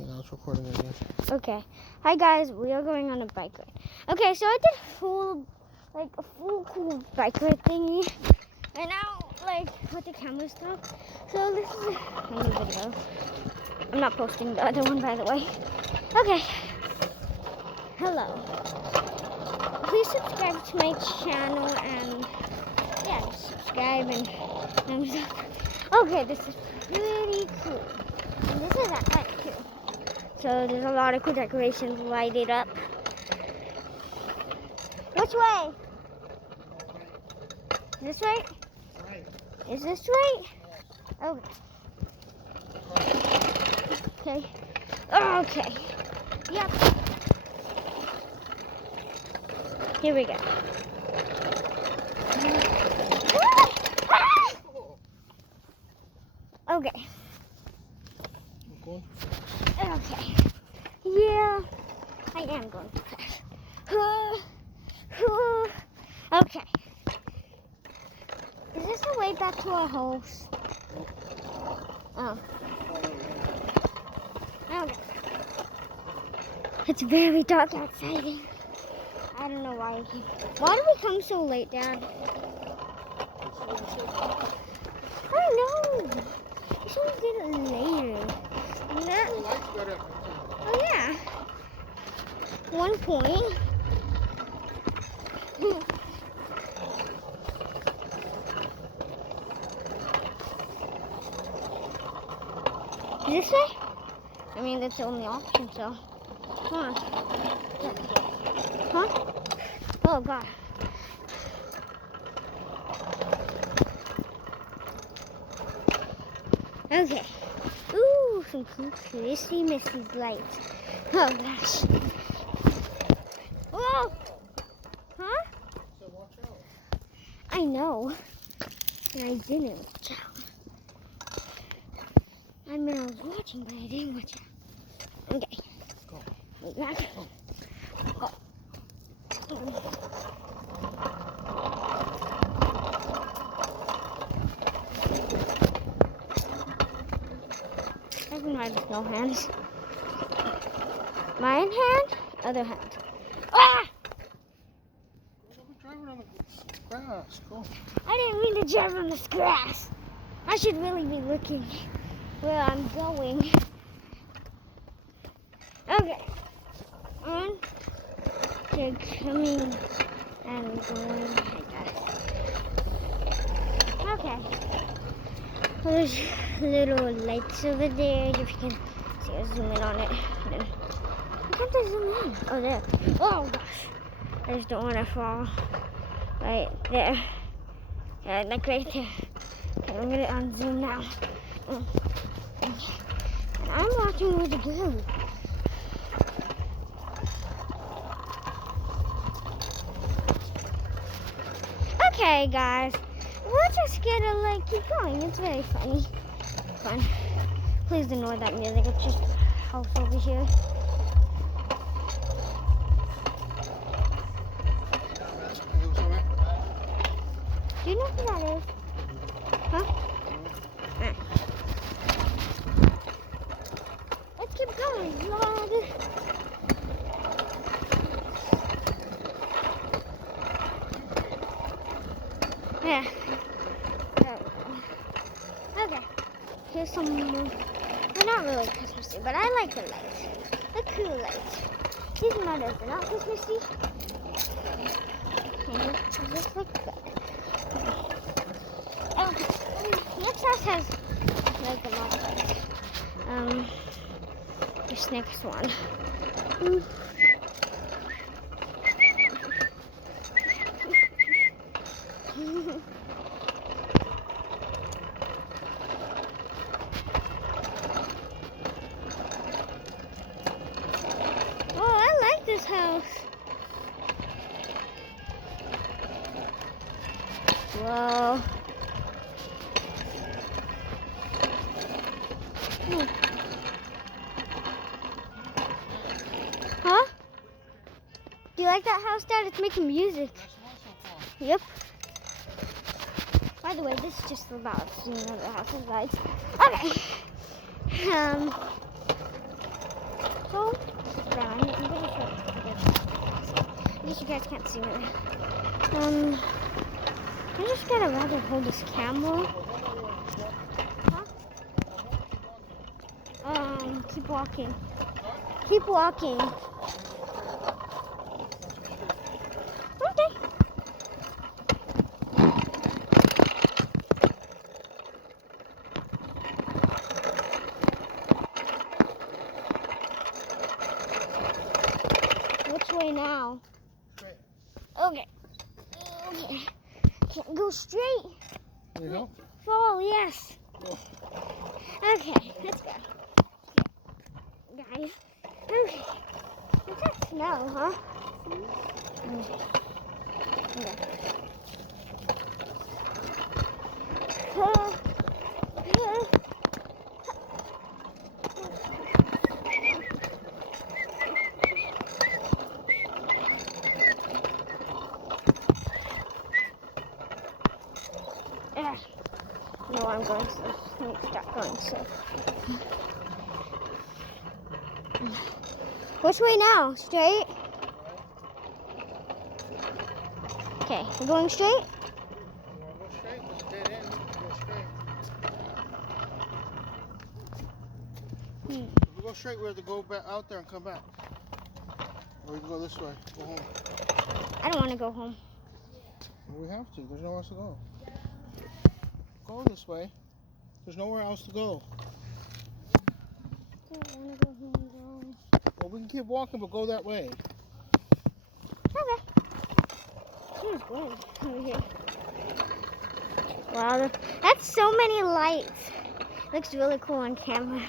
Okay, now it's recording again. Okay. Hi guys, we are going on a bike ride. Okay, so I did a full cool bike ride thingy. And now, let the camera stop. So this is a new video. I'm not posting the other one, by the way. Okay. Hello. Please subscribe to my channel and yeah, just subscribe and thumbs up. Okay, this is pretty cool. And this is at night too. So there's a lot of cool decorations lighted up. Which way? This way? Right. Is this right? Okay. Okay. Okay. Yep. Here we go. Okay. Going? Okay. Yeah, I am going to crash. Okay. Is this the way back to our house? Oh. Okay. It's very dark outside. I don't know why I came. Why do we come so late, Dad? I don't know. We should have did it later. Oh yeah. 1 point. This way? I mean, that's the only option, so. Come on. Huh? Oh, God. Okay. Ooh, some cool Chrissy Missy lights. Oh, gosh. Whoa! Huh? So watch out. I know. And I didn't watch out. I mean, I was watching, but I didn't watch out. Okay. Let's go. Wait, back. Oh. I can ride with no hands. My hand, other hand. Ah! We're driving on the grass. Go. I didn't mean to drive on this grass. I should really be looking where I'm going. Okay. On. They're coming and going, I guess. Okay. Well, there's little lights over there. If you can see, I'll zoom in on it. And then, why can't I zoom in? Oh, there. Oh, gosh. I just don't want to fall. Right there. Yeah, like right there. Okay, I'm going to unzoom now. And I'm watching where to go. Okay, guys. We're just gonna keep going. It's very funny. Fun. Please ignore that music. It's just house over here. Do you know who that is? Huh? Let's keep going, Lord. Yeah. Okay. Here's some more. They're not really Christmassy, but I like the lights. The cool lights. These mothers are not Christmassy. And they just look good. Oh, next house has like a lot of lights. This next one. Oh, I like this house. Whoa. Huh? Do you like that house, Dad? It's making music. Yep. By the way, this is just about seeing other houses, guys. Okay. guys can't see me. I'm just gonna rather hold this camera. Huh? Keep walking. Keep walking. Okay. Which way now? Straight. Okay. Okay. Can't go straight. You know? Fall, yes. Go. Okay, let's go. Guys. Okay. It's not snow, huh? Okay. No, I'm going slow. Stop going slow. Which way now? Straight? Okay, we're going straight? You want to go straight? There's a dead end. Go straight. If we go straight, we have to go back out there and come back. Or we can go this way. Go home. I don't want to go home. Well, we have to. There's nowhere else to go. Go this way. There's nowhere else to go. I don't want to go home, Well, we can keep walking, but go that way. Okay. Here's good over here. Wow, that's so many lights. Looks really cool on camera.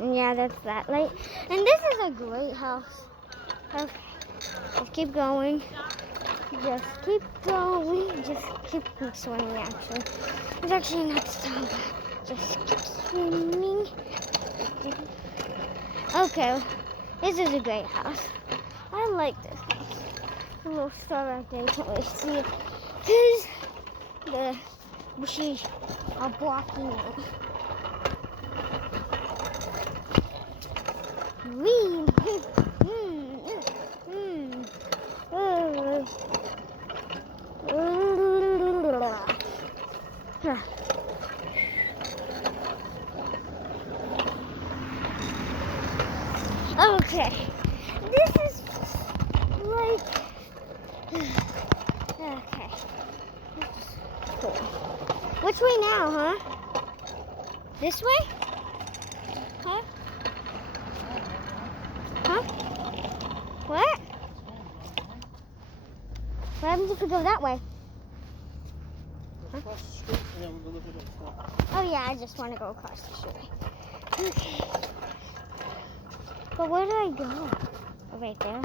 Yeah, that's that light. And this is a great house. Okay. Just keep going. Just keep going. Just keep swimming, actually. It's actually not stop. Just keep swimming. Okay. This is a great house. I like this house. The little star right there. You can't really see it. Because the bushes are blocking it. Okay, this is like, okay, cool. Which way now, huh? This way? Huh? Huh? What? What happens if we go that way? Let's cross the street and then we'll go look at that stuff. Oh yeah, I just want to go across the street. Okay. But where do I go? Oh, right there.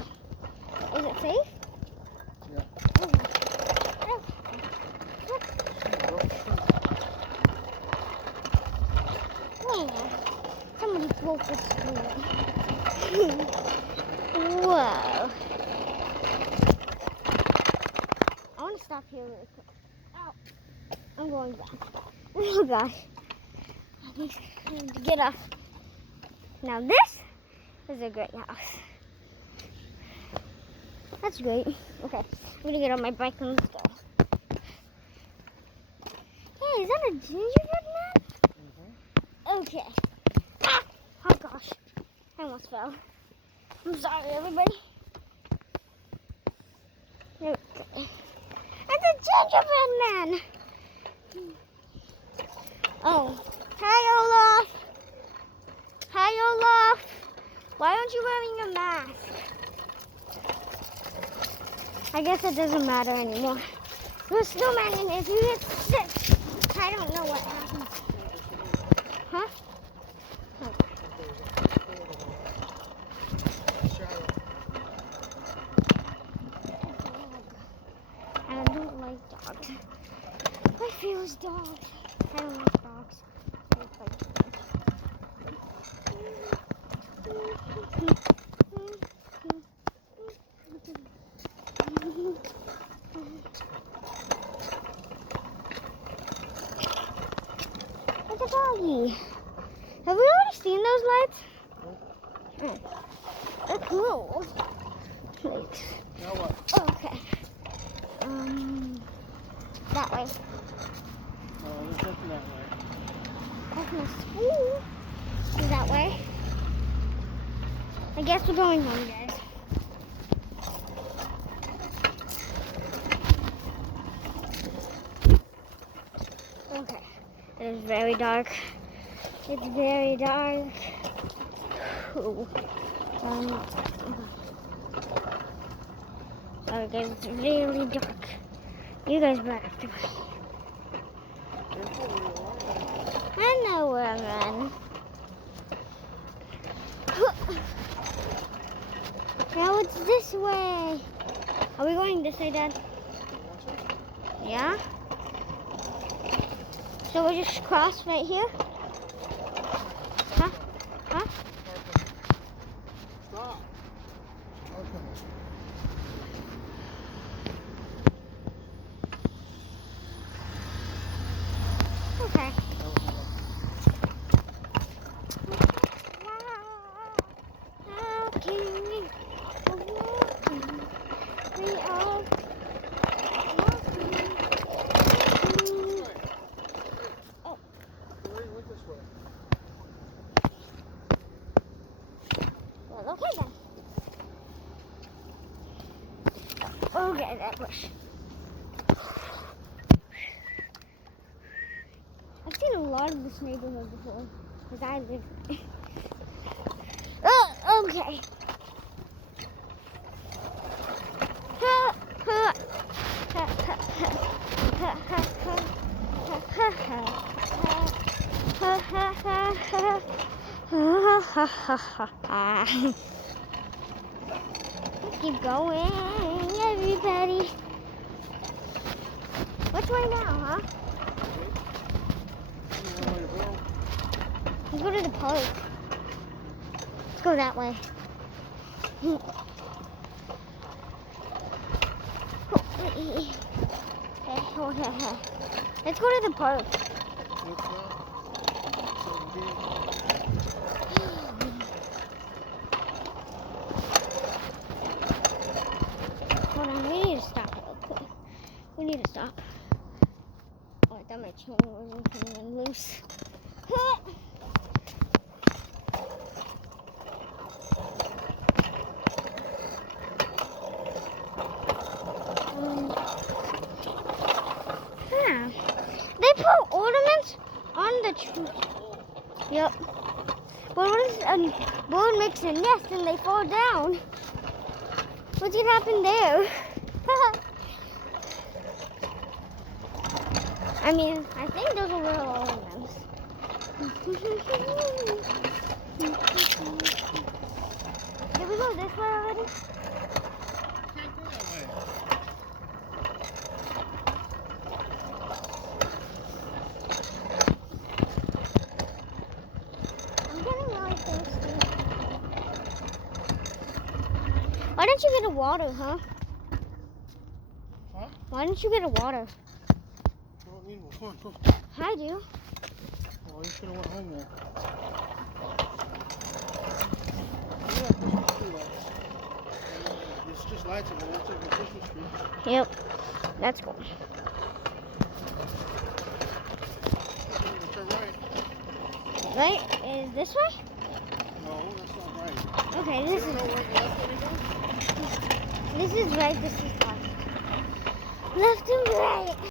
Is it safe? Yeah. Oh. Oh. Somebody broke the screen. Whoa. I want to stop here really quick. Ow. I'm going back. Oh gosh. I need to get off. Now this is a great house. That's great. Okay. I'm gonna get on my bike and let's go. Hey, is that a gingerbread man? Okay. Ah! Oh gosh. I almost fell. I'm sorry, everybody. Okay. It's a gingerbread man. Oh. Hi, Olaf. Hi, Olaf. Why aren't you wearing a mask? I guess it doesn't matter anymore. There's snowman in it. If you get sick, I don't know what happens. Huh? I don't like dogs. My favorite is dogs. I don't like dogs. I just like dogs. pretty. Have we already seen those lights? Oh, they're cool. Wait. Now what? Okay. That way. Oh, there's nothing that way. That's my school. That way. I guess we're going home, guys. Okay. It is very dark. It's very dark. Ooh. Sorry guys, it's really dark. You guys better have to go. I know where I'm at. Now it's this way. Are we going this way, Dad? Yeah? So we just cross right here? Huh? Huh? Stop. Okay. How can we walking? We are walking. Oh. Went this way. Well, okay then. Okay, that bush. I've seen a lot of this neighborhood before, because I live there. Oh, okay. Let's keep going, everybody. Which way now, huh? Let's go to the park. Let's go that way. Let's go to the park. Hold on, we need to stop real quick. We need to stop. Oh, I thought my chain wasn't coming loose. They put ornaments on the tree. Yep. But what if a bird makes a nest and they fall down? What's gonna happen there? I mean, I think those are real ornaments. Did we go this way already? Why don't you get a water, huh? Huh? Why don't you get a water? I don't need one. Come on. I do. Oh, you should have went home there. It's just lights in there. It's like a Christmas tree. Yep. That's cool. Turn right. Right? Is this way? No, that's not right. Okay, You this don't know is where the left anymore? this is right, this is left. Left and right.